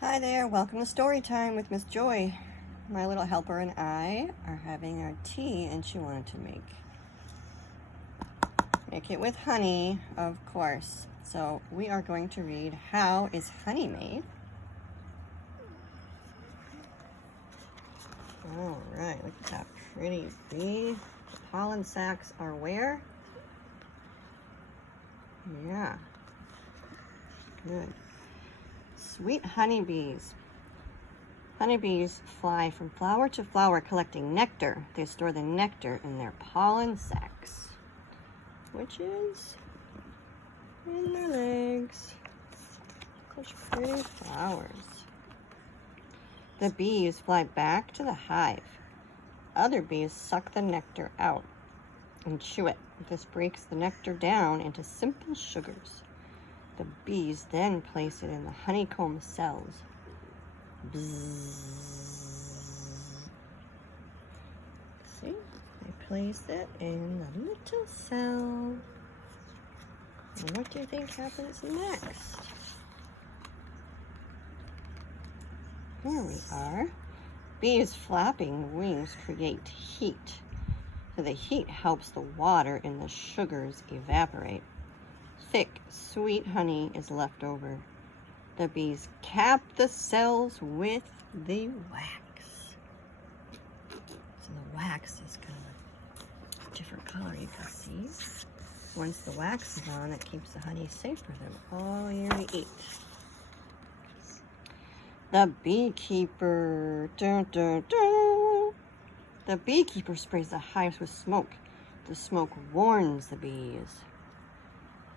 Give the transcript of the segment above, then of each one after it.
Hi there, welcome to story time with Miss Joy. My little helper and I are having our tea and she wanted to make it with honey, of course. So we are going to read How is Honey Made? All right, look at that pretty bee. The pollen sacs are where? Yeah, good. Sweet honeybees. Honeybees fly from flower to flower collecting nectar. They store the nectar in their pollen sacs, which is in their legs. Such pretty flowers. The bees fly back to the hive. Other bees suck the nectar out and chew it. This breaks the nectar down into simple sugars. The bees then place it in the honeycomb cells. Bzzz. See? They place it in the little cell. And what do you think happens next? Here we are. Bees flapping wings create heat. So the heat helps the water in the sugars evaporate. Thick, sweet honey is left over. The bees cap the cells with the wax. So the wax is kind of a different color, you can see. Once the wax is on, it keeps the honey safe for them all year to eat. The beekeeper. Dun, dun, dun. The beekeeper sprays the hives with smoke. The smoke warns the bees.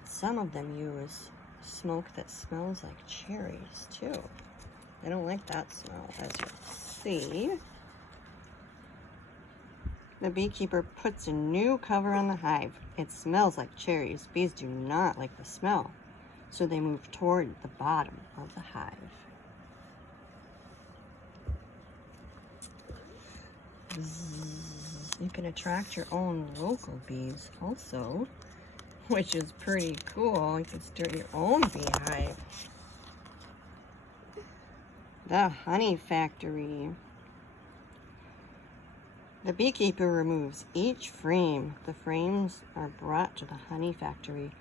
Some of them use smoke that smells like cherries too. They don't like that smell, as you'll see. The beekeeper puts a new cover on the hive. It smells like cherries. Bees do not like the smell, so they move toward the bottom of the hive. You can attract your own local bees also, which is pretty cool. You can start your own beehive. The honey factory. The beekeeper removes each frame. The frames are brought to the honey factory.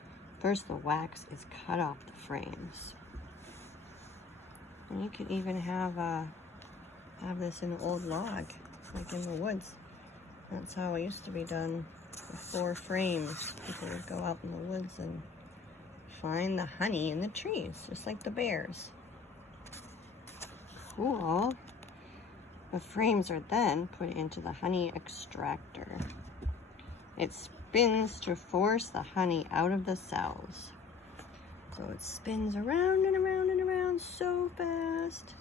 First, the wax is cut off the frames. And you could even have this in an old log, like in the woods. That's how it used to be done. Before frames, people would go out in the woods and find the honey in the trees, just like the bears. Cool. The frames are then put into the honey extractor. It spins to force the honey out of the cells. So it spins around and around and around so fast.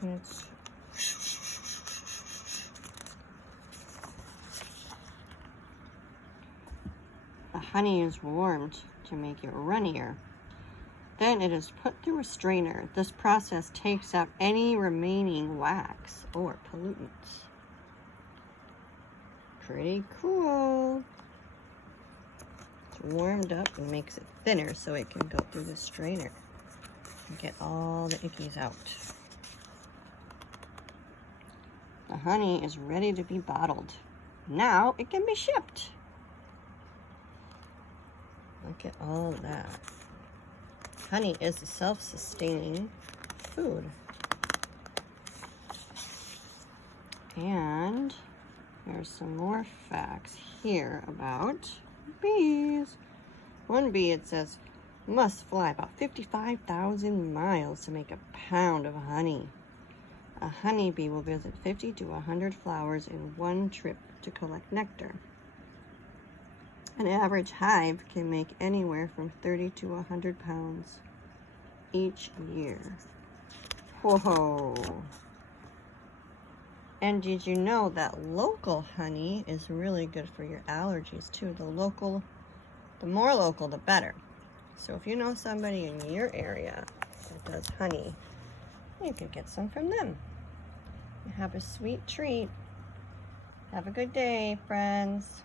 And it's the honey is warmed to make it runnier. Then it is put through a strainer. This process takes out any remaining wax or pollutants. Pretty cool. It's warmed up and makes it thinner so it can go through the strainer and get all the ickies out. The honey is ready to be bottled. Now it can be shipped. Look at all that. Honey is a self-sustaining food. And there's some more facts here about bees. One bee, it says, must fly about 55,000 miles to make a pound of honey. A honeybee will visit 50 to 100 flowers in one trip to collect nectar. An average hive can make anywhere from 30 to 100 pounds each year. Whoa! And did you know that local honey is really good for your allergies too? The more local, the better. So if you know somebody in your area that does honey, you can get some from them. Have a sweet treat. Have a good day, friends.